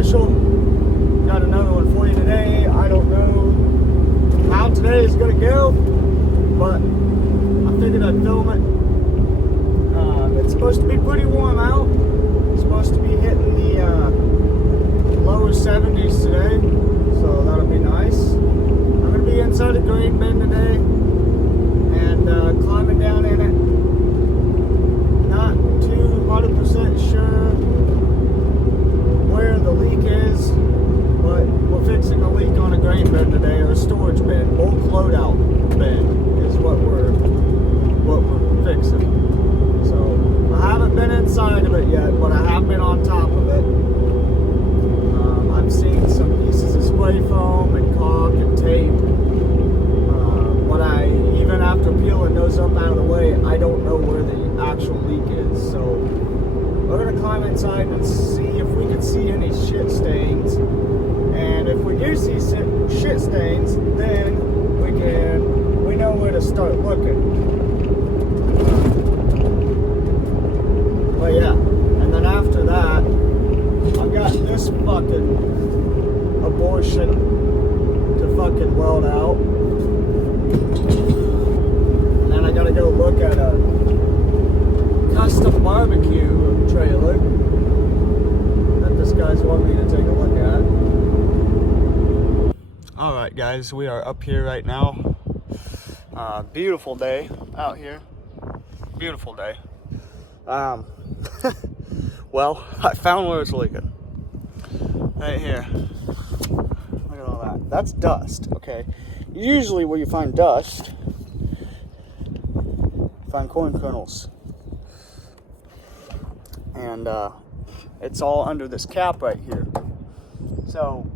official. Got another one for you today. I don't know how today is going to go, but I figured I'd film it. It's supposed to be pretty warm out. It's supposed to be hitting the lower 70s today, so that'll be nice. I'm going to be inside a grain bin today and climbing down in it. Not too 100% sure where the leak is, but we're fixing a leak on a grain bin today, or a storage bin. Bulk loadout bin is what we're fixing. So I haven't been inside of it yet, but I have been on top of it. I've seen some pieces of spray foam and caulk and tape. But even after peeling those up out of the way, I don't know where the actual leak is. So we're gonna climb inside and see if we can see any shit stains. And if we do see shit stains, then we know where to start looking. But yeah, and then after that, I've got this fucking abortion to fucking weld out. And then I gotta go look at a custom barbecue trailer that this guy's wanting me to take a look at. Alright guys, we are up here right now. Beautiful day out here. Beautiful day. Well, I found where it's leaking. Right here. Look at all that. That's dust, okay? Usually where you find dust, you find corn kernels. And it's all under this cap right here. So,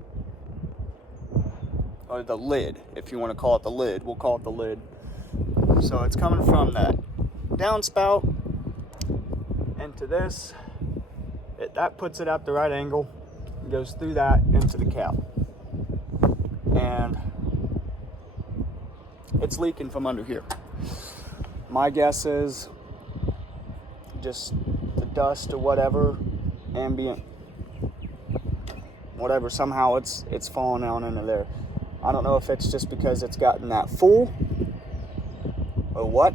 or the lid, if you want to call it the lid. We'll call it the lid. So it's coming from that downspout into this. That puts it at the right angle. It goes through that into the cap. And it's leaking from under here. My guess is just the dust or whatever, ambient, whatever, somehow it's falling down into there. I don't know if it's just because it's gotten that full or what.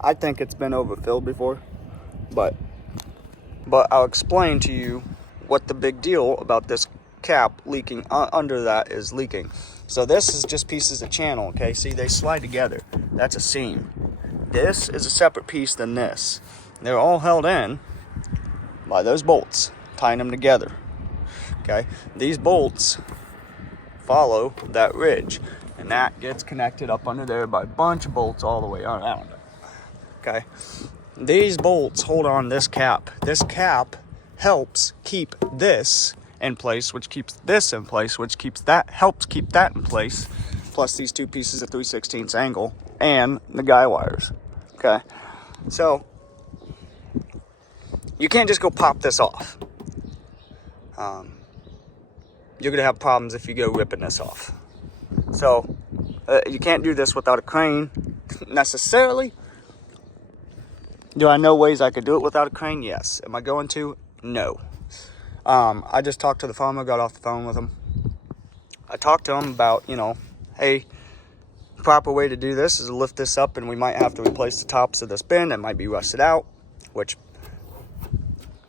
I think it's been overfilled before, but I'll explain to you what the big deal about this cap leaking under that is leaking. So this is just pieces of channel, okay? See, they slide together. That's a seam. This is a separate piece than this. They're all held in by those bolts, tying them together, okay? These bolts follow that ridge, and that gets connected up under there by a bunch of bolts all the way around it, okay? These bolts hold on this cap. This cap helps keep this in place, which keeps this in place, which helps keep that in place, plus these two pieces of 3/16 angle and the guy wires, okay? So you can't just go pop this off. You're gonna have problems if you go ripping this off. So you can't do this without a crane necessarily. Do I know ways I could do it without a crane? Yes. Am I going to? No. I just talked to the farmer, got off the phone with him. I talked to him about, hey, the proper way to do this is to lift this up, and we might have to replace the tops of this bin that might be rusted out, which,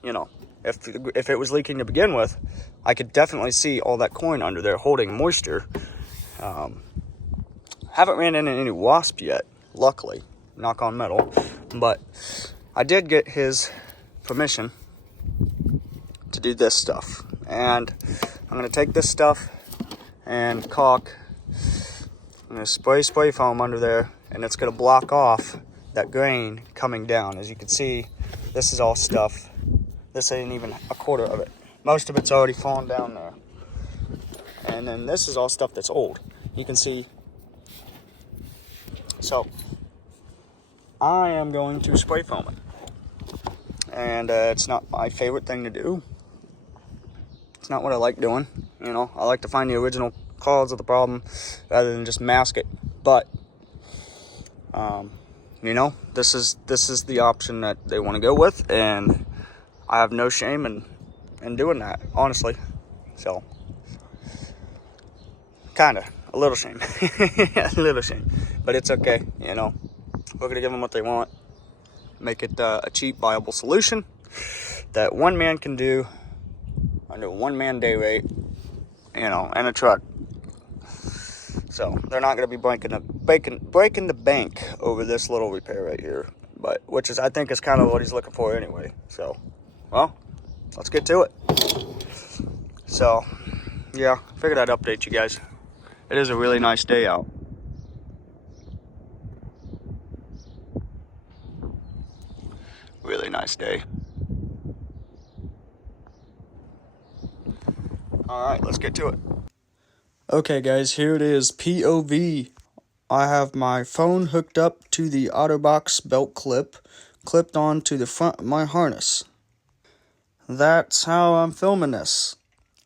if it was leaking to begin with, I could definitely see all that corn under there holding moisture. Haven't ran into any wasp yet, luckily, knock on metal, but I did get his permission to do this stuff. And I'm going to take this stuff and caulk. I'm going to spray foam under there, and it's going to block off that grain coming down. As you can see, this is all stuff. This ain't even a quarter of it. Most of it's already fallen down there. And then this is all stuff that's old. You can see. So I am going to spray foam it. And it's not my favorite thing to do. It's not what I like doing. I like to find the original cause of the problem rather than just mask it. But this is the option that they want to go with, and I have no shame in in doing that, honestly. So, kind of, a little shame. A little shame. But it's okay, you know. We're going to give them what they want. Make it a cheap, viable solution that one man can do under a one-man day rate, you know, and a truck. So they're not going to be breaking the bank over this little repair right here, but which is, I think, is kind of what he's looking for anyway. So, well, let's get to it. So, yeah, figured I'd update you guys. It is a really nice day out. Really nice day. All right, let's get to it. Okay, guys, here it is. POV. I have my phone hooked up to the OtterBox belt clip, clipped onto the front of my harness. That's how I'm filming this.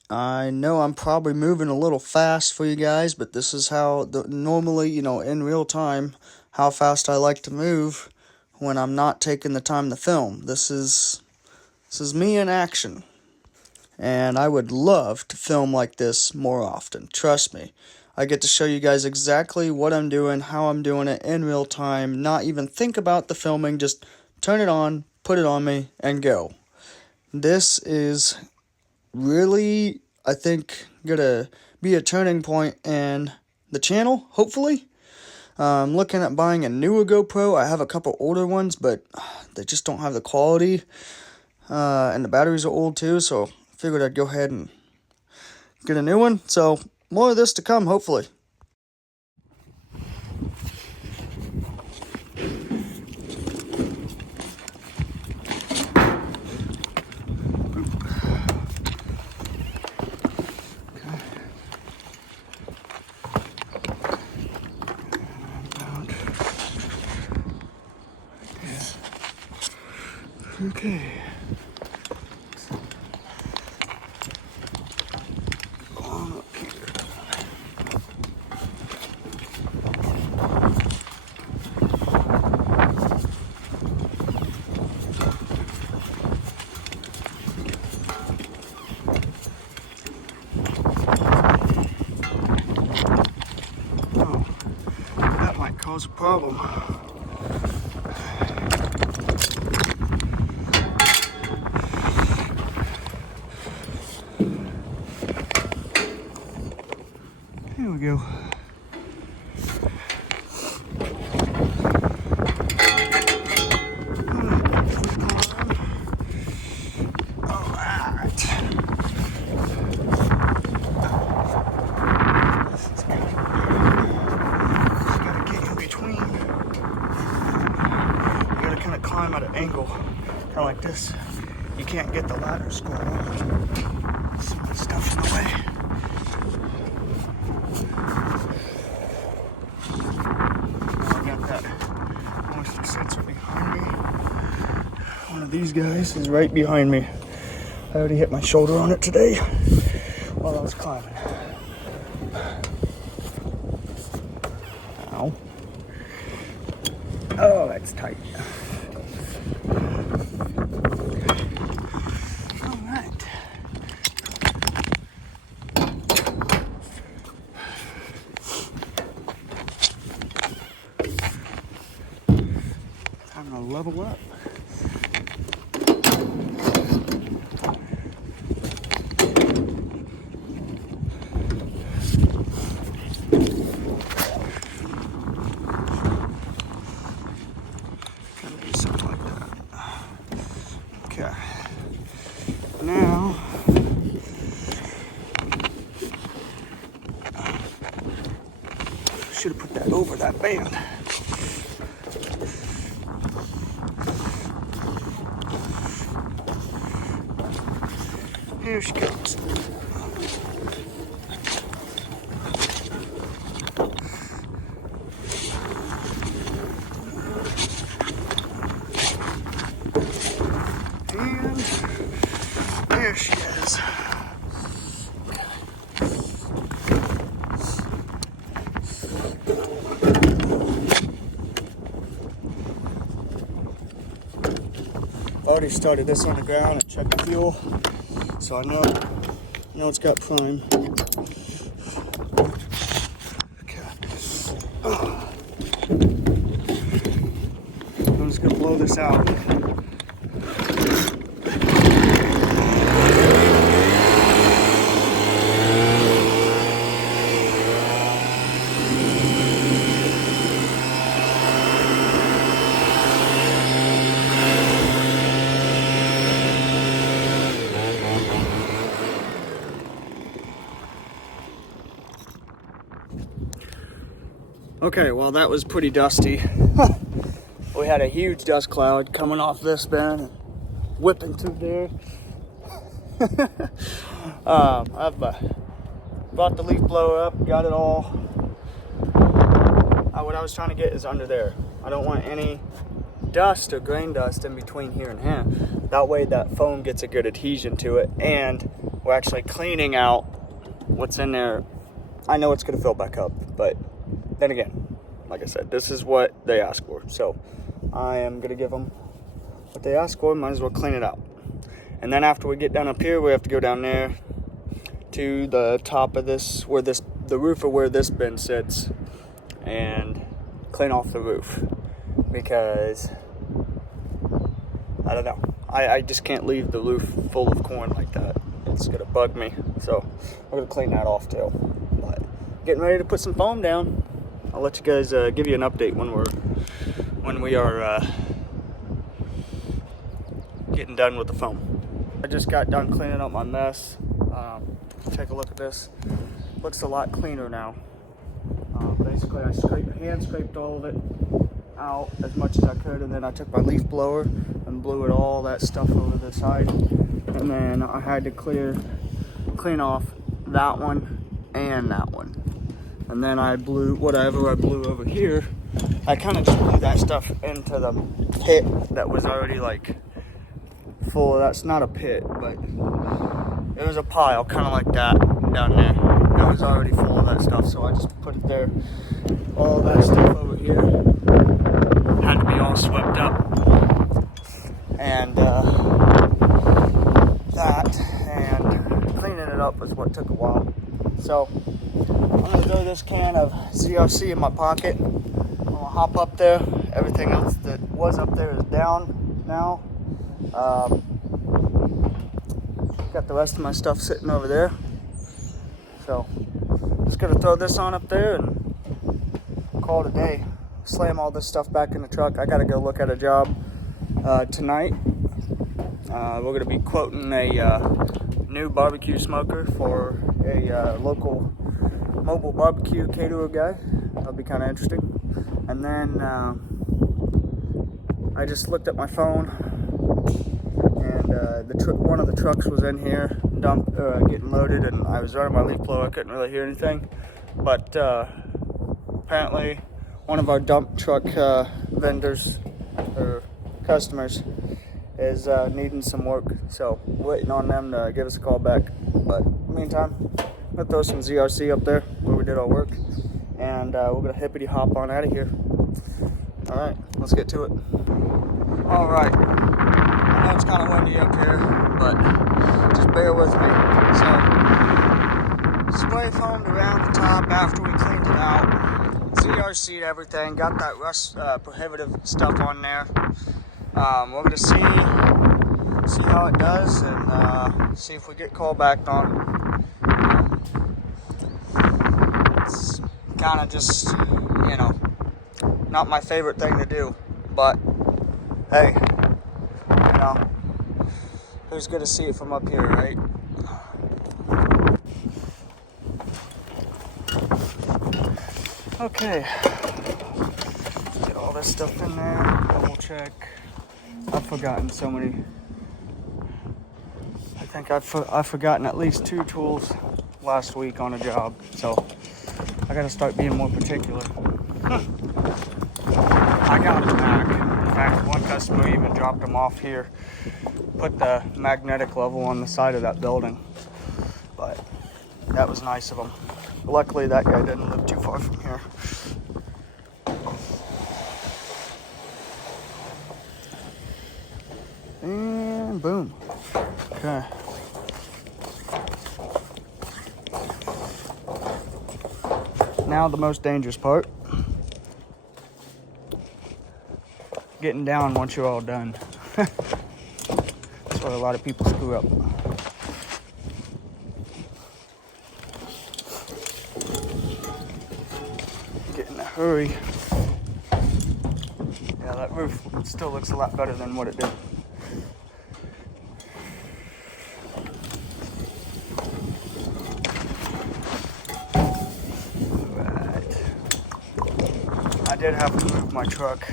I know I'm probably moving a little fast for you guys, but this is how, normally, you know, in real time, how fast I like to move when I'm not taking the time to film. This is me in action. And I would love to film like this more often. Trust me. I get to show you guys exactly what I'm doing, how I'm doing it in real time, not even think about the filming, just turn it on, put it on me, and go. This is really, I think, gonna be a turning point in the channel, hopefully. I'm looking at buying a newer GoPro. I have a couple older ones, but they just don't have the quality. And the batteries are old too, so figured I'd go ahead and get a new one. So more of this to come, hopefully. Okay. On up here. Oh, that might cause a problem. Here we go. Alright. Just gotta get in between. You gotta kind of climb at an angle, kind of like this. You can't get the ladder square on. So much stuff in the way. Sensor behind me. One of these guys is right behind me. I already hit my shoulder on it today while I was climbing. Ow. Oh, that's tight. All right. Time to level up. Gotta do something like that. Okay. Now, should have put that over that band. Here she comes. And there she is. Already started this on the ground and checked the fuel. So I know it's got prime. Okay. I'm just gonna blow this out. Okay, well that was pretty dusty. We had a huge dust cloud coming off this bend and whipping through there. I've brought the leaf blower up, got it all. What I was trying to get is under there. I don't want any dust or grain dust in between here and here. That way that foam gets a good adhesion to it, and we're actually cleaning out what's in there. I know it's gonna fill back up, but then again, like I said, this is what they asked for. So I am gonna give them what they asked for, might as well clean it out. And then after we get down up here, we have to go down there to the top of this, the roof of where this bin sits, and clean off the roof. Because, I don't know, I just can't leave the roof full of corn like that. It's gonna bug me. So we're gonna clean that off too. But getting ready to put some foam down. I'll let you guys give you an update when we are getting done with the foam. I just got done cleaning up my mess. Take a look at this. Looks a lot cleaner now. Basically, I hand scraped all of it out as much as I could, and then I took my leaf blower and blew it all that stuff over the side, and then I had to clean off that one and that one. And then I blew whatever I blew over here. I kind of just blew that stuff into the pit that was already like full of, that's not a pit, but it was a pile kind of like that down there. It was already full of that stuff, so I just put it there. All that stuff over here had to be all swept up. And cleaning it up was what took a while. So I'm gonna throw this can of ZRC in my pocket. I'm gonna hop up there. Everything else that was up there is down now. Got the rest of my stuff sitting over there. So just gonna throw this on up there and call it a day. Slam all this stuff back in the truck. I gotta go look at a job tonight. We're gonna be quoting a new barbecue smoker for a local mobile barbecue caterer guy. That'll be kind of interesting. And then I just looked at my phone, and one of the trucks was in here getting loaded, and I was running my leaf blower. I couldn't really hear anything, but apparently one of our dump truck vendors or customers is needing some work, so waiting on them to give us a call back. But in the meantime, I'm gonna throw some ZRC up there where we did our work, and we're gonna hippity hop on out of here. All right, let's get to it. All right, I know it's kind of windy up here, but just bear with me. So spray foamed around the top after we cleaned it out. ZRC'd everything, got that rust prohibitive stuff on there. We're gonna see how it does, and see if we get called back on. It's kind of just, not my favorite thing to do, but hey, who's gonna see it from up here, right? Okay, get all this stuff in there, double check. I've forgotten so many. I think I've forgotten at least 2 tools last week on a job, so I gotta start being more particular. I got them back. In fact, one customer even dropped them off here, put the magnetic level on the side of that building, but that was nice of them. Luckily, that guy didn't live too far from here. And boom. Okay. Now the most dangerous part. Getting down once you're all done. That's where a lot of people screw up. Get in a hurry. Yeah, that roof still looks a lot better than what it did. Alright. I did have to move my truck.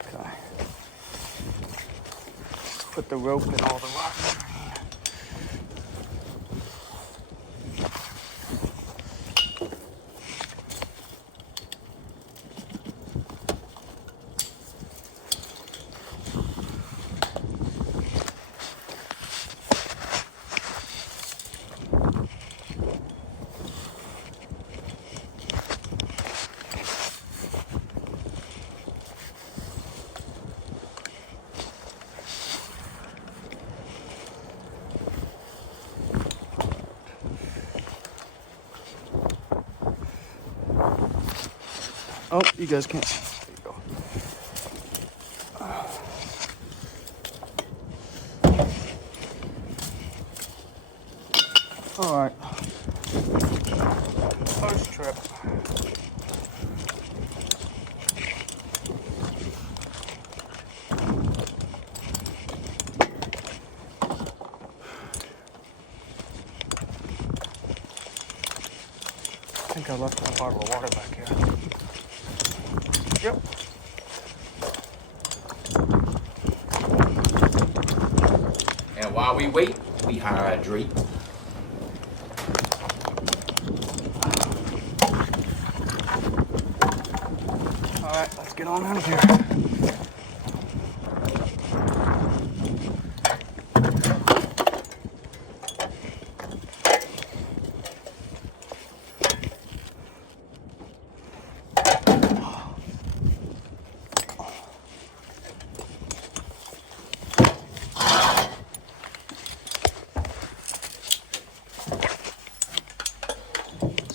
Okay. Put the rope in all the rocks. Oh, you guys can't see. There you go. All right. First trip. I think I left my bottle of water back here. Yep. And while we wait, we hydrate. All right, let's get on out of here.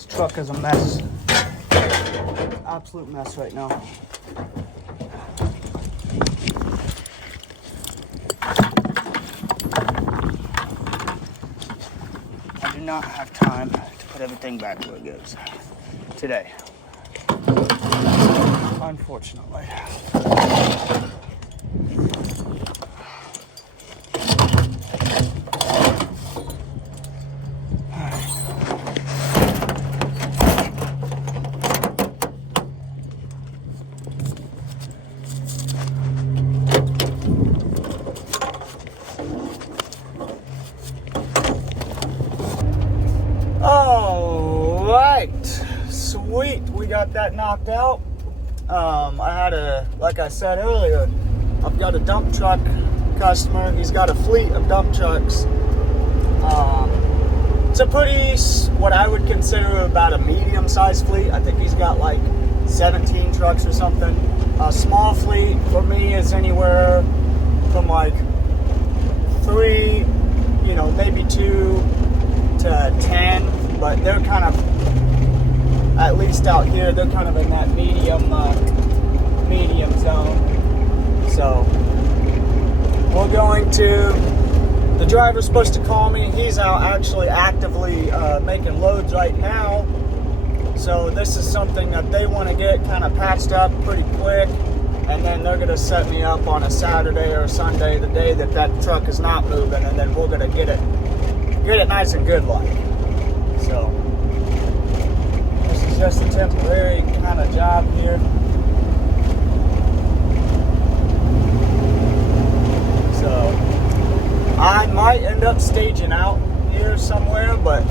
Truck is a mess. Absolute mess right now. I do not have time to put everything back where it goes today. Unfortunately. Sweet, we got that knocked out. I had like I said earlier, I've got a dump truck customer. He's got a fleet of dump trucks. It's a pretty, what I would consider about a medium-sized fleet. I think he's got like 17 trucks or something. A small fleet for me is anywhere from like 3, maybe 2 to 10, but they're kind of, at least out here, they're kind of in that medium zone. So we're going to, the driver's supposed to call me. He's out actually actively making loads right now. So this is something that they want to get kind of patched up pretty quick. And then they're going to set me up on a Saturday or Sunday, the day that that truck is not moving. And then we're going to get it nice and good like. So just a temporary kind of job here. So I might end up staging out here somewhere, but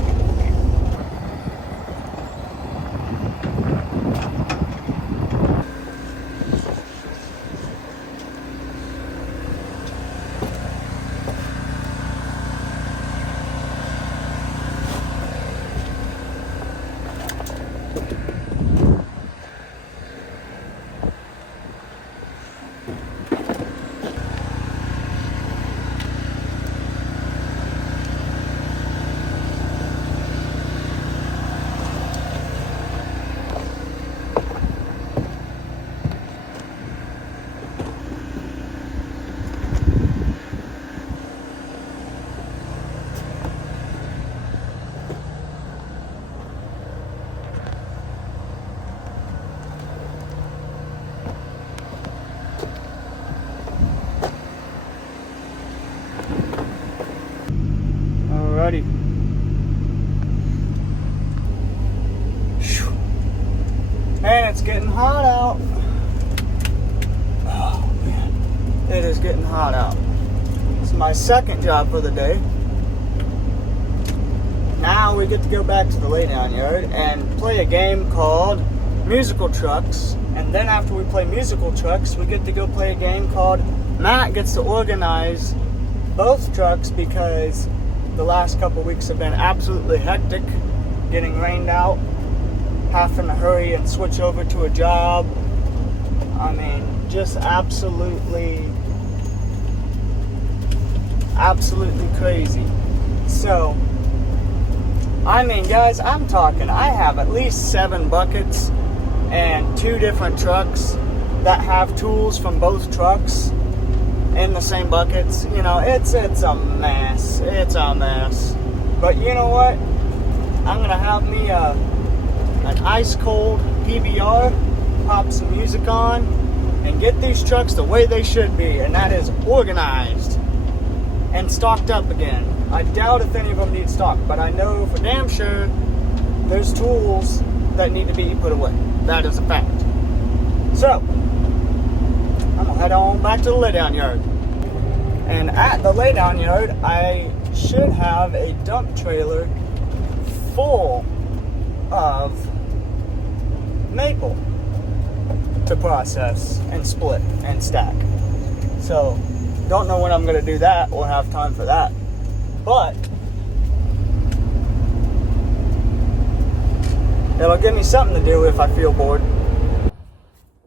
it is getting hot out. It's my second job for the day. Now we get to go back to the laydown yard and play a game called Musical Trucks. And then after we play Musical Trucks, we get to go play a game called Matt gets to organize both trucks because the last couple weeks have been absolutely hectic, getting rained out, having to hurry and switch over to a job. I mean, just absolutely crazy. So, I mean, guys, I'm talking, I have at least 7 buckets and 2 different trucks that have tools from both trucks in the same buckets. You know, it's a mess. It's a mess. But you know what? I'm gonna have me an ice cold PBR, pop some music on, and get these trucks the way they should be, and that is organized and stocked up again. I doubt if any of them need stock, but I know for damn sure there's tools that need to be put away. That is a fact. So, I'm gonna head on back to the laydown yard. And at the laydown yard, I should have a dump trailer full of maple to process and split and stack. So, don't know when I'm gonna do that or have time for that. But it'll give me something to do if I feel bored.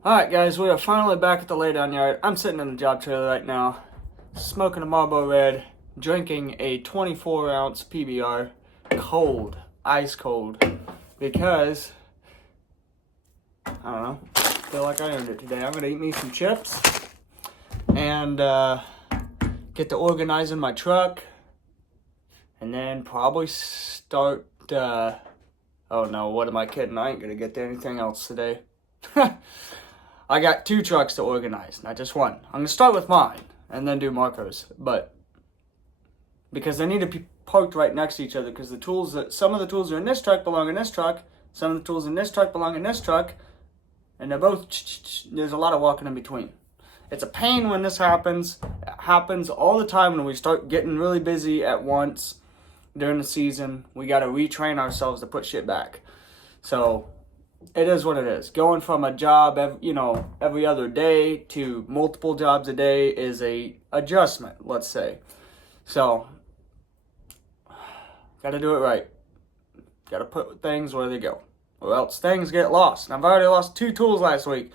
Alright guys, we are finally back at the laydown yard. I'm sitting in the job trailer right now, smoking a Marlboro Red, drinking a 24-ounce PBR, cold, ice cold, because, I don't know, I feel like I earned it today. I'm going to eat me some chips, and get to organizing my truck, and then probably start, oh no, what am I kidding? I ain't going to get to anything else today. I got 2 trucks to organize, not just one. I'm going to start with mine and then do Marco's, but because they need to be parked right next to each other, because some of the tools are in this truck belong in this truck, some of the tools in this truck belong in this truck, and they're both, there's a lot of walking in between. It's a pain when this happens. It happens all the time when we start getting really busy at once during the season. We got to retrain ourselves to put shit back. So it is what it is. Going from a job, every other day to multiple jobs a day is a adjustment, let's say. So, got to do it right. Got to put things where they go, or else things get lost. And I've already lost 2 tools last week.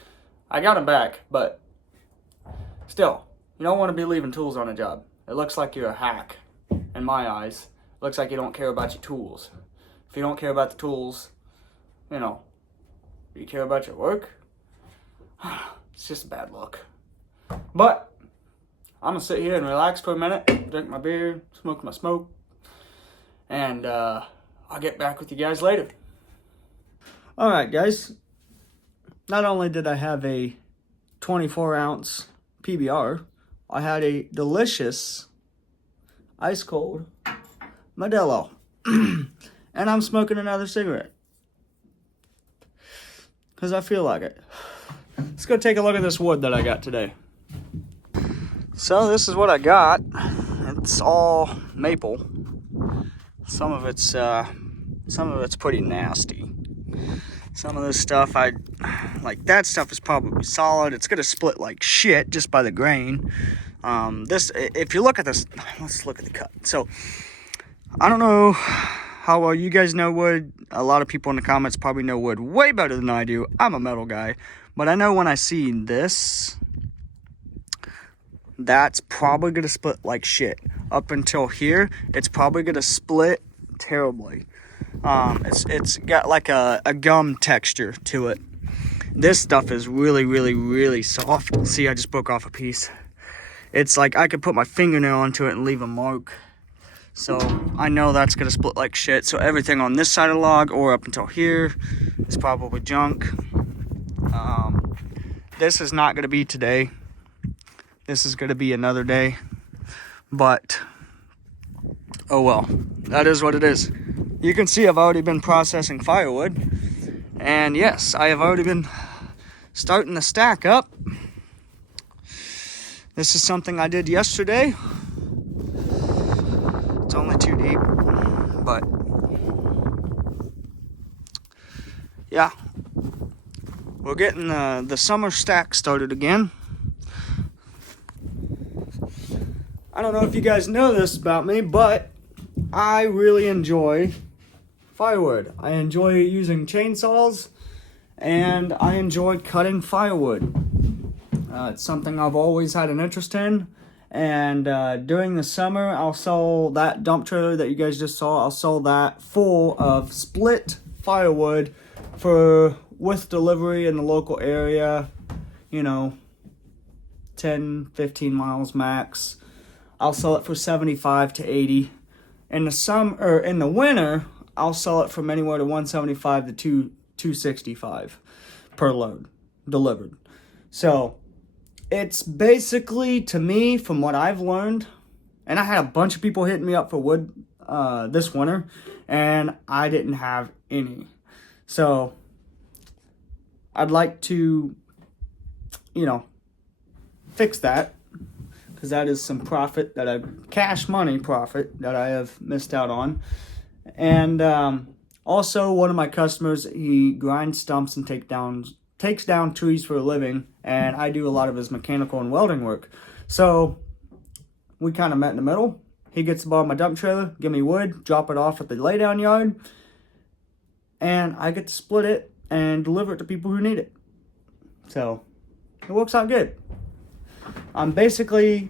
I got them back, but still, you don't want to be leaving tools on a job. It looks like you're a hack, in my eyes. It looks like you don't care about your tools. If you don't care about the tools, do you care about your work? It's just a bad look. But I'm going to sit here and relax for a minute, drink my beer, smoke my smoke, and I'll get back with you guys later. Alright guys, not only did I have a 24-ounce PBR, I had a delicious, ice cold Modelo. And I'm smoking another cigarette, because I feel like it. Let's go take a look at this wood that I got today. So this is what I got. It's all maple. Some of it's pretty nasty. Some of this stuff, that stuff is probably solid. It's gonna split like shit just by the grain. If you look at this, let's look at the cut. So, I don't know how well you guys know wood. A lot of people in the comments probably know wood way better than I do. I'm a metal guy. But I know when I see this, that's probably going to split like shit. Up until here, it's probably going to split terribly. It's got like a gum texture to it. This stuff is really, really, really soft. See, I just broke off a piece. It's like I could put my fingernail onto it and leave a mark. So I know that's going to split like shit. So everything on this side of the log or up until here is probably junk. This is not going to be today. This is going to be another day. But, oh well. That is what it is. You can see I've already been processing firewood. And yes, I have already been starting to stack up This is something I did yesterday. It's only 2 deep, but yeah, we're getting the summer stack started again. I don't know if you guys know this about me, but I really enjoy firewood. I enjoy using chainsaws, and I enjoy cutting firewood. It's something I've always had an interest in, and during the summer I'll sell that dump trailer that you guys just saw. I'll sell that full of split firewood with delivery in the local area, you know, 10-15 miles max. I'll sell it for 75 to 80. In the winter, I'll sell it from anywhere to 175 to 265 per load delivered. So it's basically, to me, from what I've learned, and I had a bunch of people hitting me up for wood this winter, and I didn't have any. So I'd like to, fix that, because that is some profit cash money profit that I have missed out on. And also, one of my customers, he grinds stumps and takes down trees for a living, and I do a lot of his mechanical and welding work. So we kind of met in the middle. He gets to borrow my dump trailer, give me wood, drop it off at the laydown yard, and I get to split it and deliver it to people who need it. So it works out good. I'm basically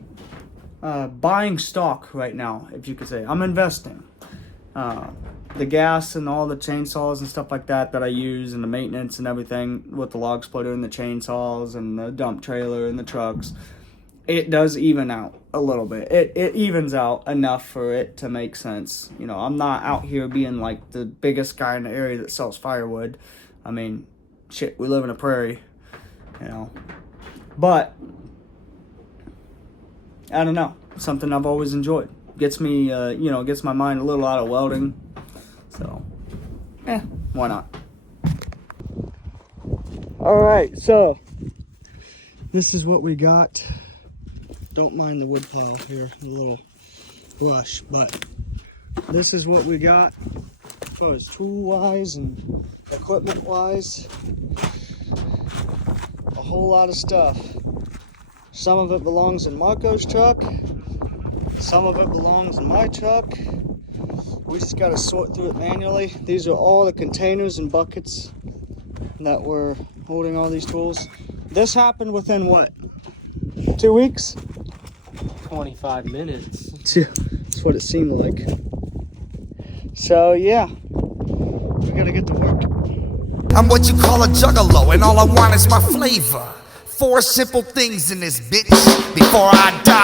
buying stock right now, if you could say. I'm investing. The gas and all the chainsaws and stuff like that I use, and the maintenance and everything with the log splitter and the chainsaws and the dump trailer and the trucks, it does even out a little bit. It evens out enough for it to make sense. I'm not out here being like the biggest guy in the area that sells firewood. I mean, shit, we live in a prairie, But I don't know, something I've always enjoyed. Gets me, gets my mind a little out of welding. So, why not? Alright, so this is what we got. Don't mind the wood pile here, a little brush, but this is what we got as far as tool-wise and equipment-wise. A whole lot of stuff. Some of it belongs in Marco's truck. Some of it belongs in my truck. We just got to sort through it manually. These are all the containers and buckets that were holding all these tools. This happened within what? 2 weeks? 25 minutes. That's what it seemed like. So yeah, we gotta get to work. I'm what you call a juggalo, and all I want is my flavor. 4 simple things in this bitch. Before I die,